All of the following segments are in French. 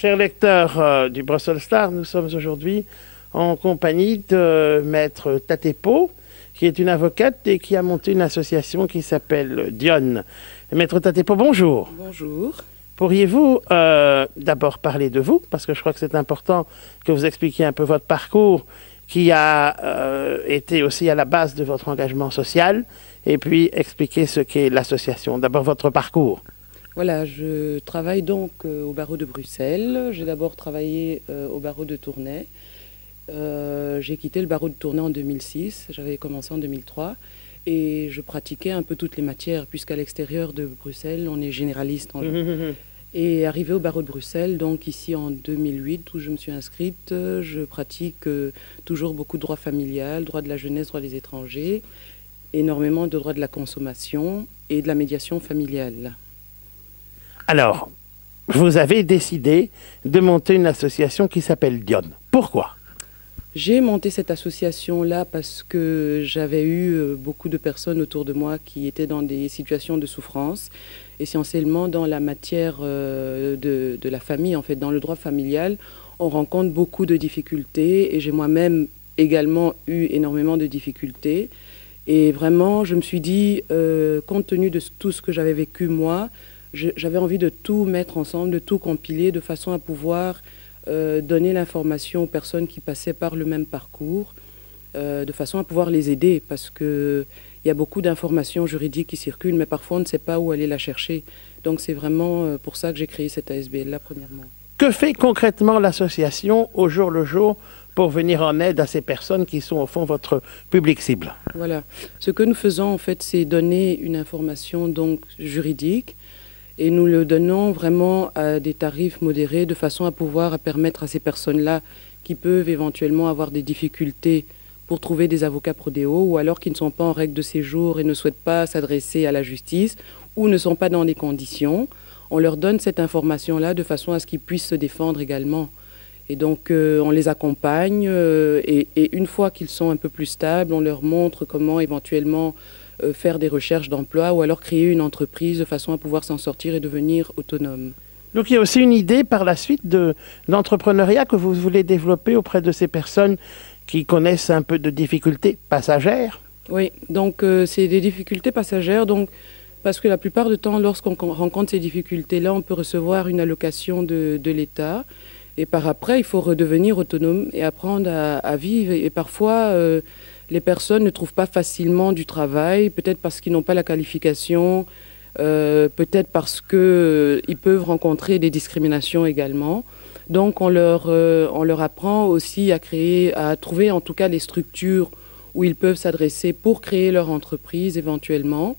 Chers lecteurs du Brussels Star, nous sommes aujourd'hui en compagnie de Maître Tatepo, qui est une avocate et qui a monté une association qui s'appelle Dionne. Maître Tatepo, bonjour. Bonjour. Pourriez-vous d'abord parler de vous, parce que je crois que c'est important que vous expliquiez un peu votre parcours qui a été aussi à la base de votre engagement social, et puis expliquer ce qu'est l'association. D'abord votre parcours. Voilà, je travaille donc au barreau de Bruxelles. J'ai d'abord travaillé au barreau de Tournai. J'ai quitté le barreau de Tournai en 2006, j'avais commencé en 2003 et je pratiquais un peu toutes les matières puisqu'à l'extérieur de Bruxelles, on est généraliste en Et arrivé au barreau de Bruxelles, donc ici en 2008 où je me suis inscrite, je pratique toujours beaucoup de droit familial, droit de la jeunesse, droit des étrangers, énormément de droit de la consommation et de la médiation familiale. Alors, vous avez décidé de monter une association qui s'appelle Dionne. Pourquoi ? J'ai monté cette association-là parce que j'avais eu beaucoup de personnes autour de moi qui étaient dans des situations de souffrance, essentiellement dans la matière de la famille, en fait, dans le droit familial. On rencontre beaucoup de difficultés et j'ai moi-même également eu énormément de difficultés. Et vraiment, je me suis dit, compte tenu de tout ce que j'avais vécu moi, j'avais envie de tout mettre ensemble, de tout compiler de façon à pouvoir donner l'information aux personnes qui passaient par le même parcours, de façon à pouvoir les aider, parce qu'il y a beaucoup d'informations juridiques qui circulent, mais parfois on ne sait pas où aller la chercher. Donc c'est vraiment pour ça que j'ai créé cette ASBL-là, premièrement. Que fait concrètement l'association au jour le jour pour venir en aide à ces personnes qui sont au fond votre public cible? Voilà. Ce que nous faisons en fait, c'est donner une information donc juridique, et nous le donnons vraiment à des tarifs modérés de façon à pouvoir permettre à ces personnes-là qui peuvent éventuellement avoir des difficultés pour trouver des avocats prodéo ou alors qui ne sont pas en règle de séjour et ne souhaitent pas s'adresser à la justice ou ne sont pas dans les conditions. On leur donne cette information-là de façon à ce qu'ils puissent se défendre également. Et donc on les accompagne et une fois qu'ils sont un peu plus stables, on leur montre comment éventuellement faire des recherches d'emploi ou alors créer une entreprise de façon à pouvoir s'en sortir et devenir autonome. Donc il y a aussi une idée par la suite d'entrepreneuriat que vous voulez développer auprès de ces personnes qui connaissent un peu de difficultés passagères? Oui, donc c'est des difficultés passagères, donc, parce que la plupart du temps, lorsqu'on rencontre ces difficultés-là, on peut recevoir une allocation de l'État et par après, il faut redevenir autonome et apprendre à vivre. Et parfois, les personnes ne trouvent pas facilement du travail, peut-être parce qu'ils n'ont pas la qualification, peut-être parce qu'ils peuvent rencontrer des discriminations également. Donc on leur apprend aussi à trouver en tout cas les structures où ils peuvent s'adresser pour créer leur entreprise éventuellement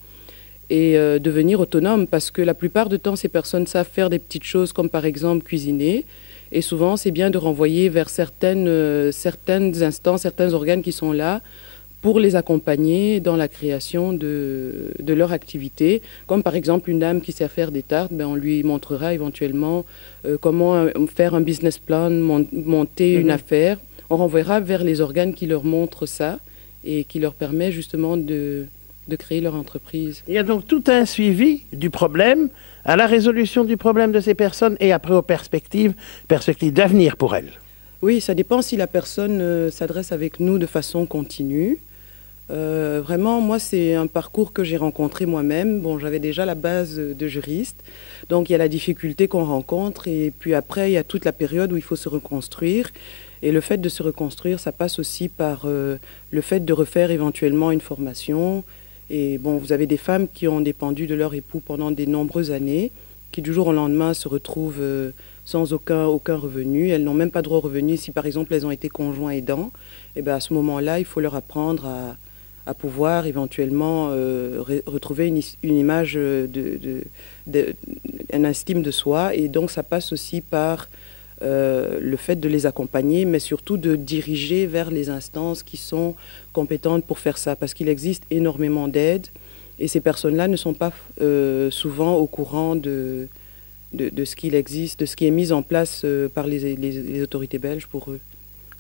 et devenir autonomes parce que la plupart du temps, ces personnes savent faire des petites choses comme par exemple cuisiner. Et souvent, c'est bien de renvoyer vers certaines instances, certains organes qui sont là pour les accompagner dans la création de leur activité. Comme par exemple une dame qui sait faire des tartes, on lui montrera éventuellement comment faire un business plan, monter une affaire. On renvoiera vers les organes qui leur montrent ça et qui leur permet justement de créer leur entreprise. Il y a donc tout un suivi du problème, à la résolution du problème de ces personnes et après aux perspectives d'avenir pour elles. Oui, ça dépend si la personne s'adresse avec nous de façon continue. Vraiment, moi, c'est un parcours que j'ai rencontré moi-même. Bon, j'avais déjà la base de juriste, donc il y a la difficulté qu'on rencontre et puis après, il y a toute la période où il faut se reconstruire. Et le fait de se reconstruire, ça passe aussi par le fait de refaire éventuellement une formation. Et bon, vous avez des femmes qui ont dépendu de leur époux pendant de nombreuses années, qui du jour au lendemain se retrouvent sans aucun revenu. Elles n'ont même pas droit au revenu si par exemple elles ont été conjoints aidants. Et bien à ce moment-là, il faut leur apprendre à pouvoir éventuellement retrouver une image, une estime de soi. Et donc ça passe aussi par le fait de les accompagner, mais surtout de diriger vers les instances qui sont compétentes pour faire ça, parce qu'il existe énormément d'aides et ces personnes-là ne sont pas souvent au courant de ce qu'il existe, de ce qui est mis en place par les autorités belges pour eux.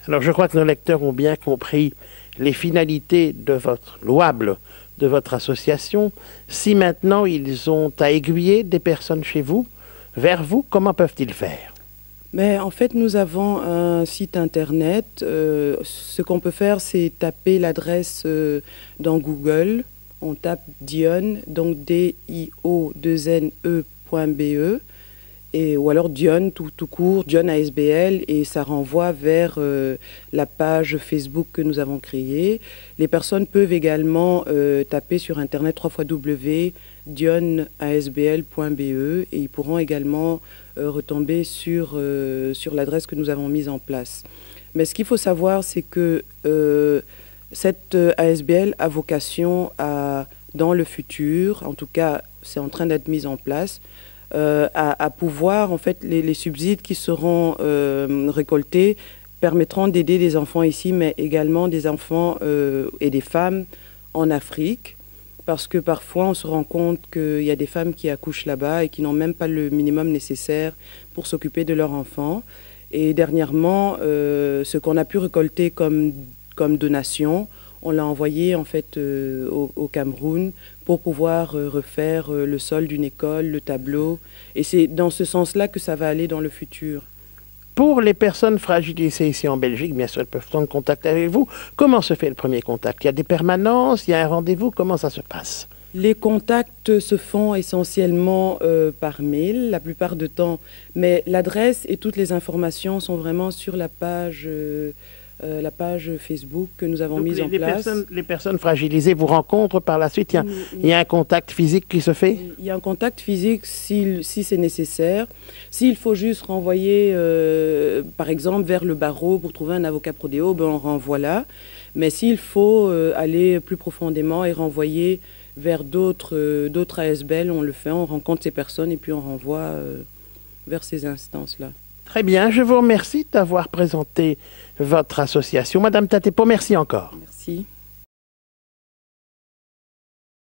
Alors je crois que nos lecteurs ont bien compris les finalités louables de votre association. Si maintenant ils ont à aiguiller des personnes chez vous, vers vous, comment peuvent-ils faire ? Mais en fait, nous avons un site internet. Ce qu'on peut faire, c'est taper l'adresse dans Google. On tape Dione, donc DIO2NE.be, ou alors Dione tout court, Dione ASBL, et ça renvoie vers la page Facebook que nous avons créée. Les personnes peuvent également taper sur internet www.dioneasbl.be et ils pourront également retomber sur l'adresse que nous avons mise en place. Mais ce qu'il faut savoir, c'est que cette ASBL a vocation à, dans le futur, en tout cas c'est en train d'être mise en place, à pouvoir, en fait, les subsides qui seront récoltés permettront d'aider des enfants ici, mais également des enfants et des femmes en Afrique, parce que parfois on se rend compte qu'il y a des femmes qui accouchent là-bas et qui n'ont même pas le minimum nécessaire pour s'occuper de leurs enfants. Et dernièrement, ce qu'on a pu récolter comme donation, on l'a envoyé en fait au Cameroun pour pouvoir refaire le sol d'une école, le tableau. Et c'est dans ce sens-là que ça va aller dans le futur. Pour les personnes fragilisées ici en Belgique, bien sûr, elles peuvent prendre contact avec vous. Comment se fait le premier contact? Il y a des permanences, il y a un rendez-vous, comment ça se passe? Les contacts se font essentiellement par mail, la plupart du temps. Mais l'adresse et toutes les informations sont vraiment sur la page Facebook que nous avons mise en place. Les personnes fragilisées vous rencontrent par la suite. Il y a un contact physique qui se fait? Il y a un contact physique si c'est nécessaire. S'il faut juste renvoyer, par exemple, vers le barreau pour trouver un avocat prodéo, ben on renvoie là. Mais s'il faut aller plus profondément et renvoyer vers d'autres ASBL, on le fait, on rencontre ces personnes et puis on renvoie vers ces instances-là. Très bien, je vous remercie d'avoir présenté votre association. Madame Tatepo, merci encore. Merci.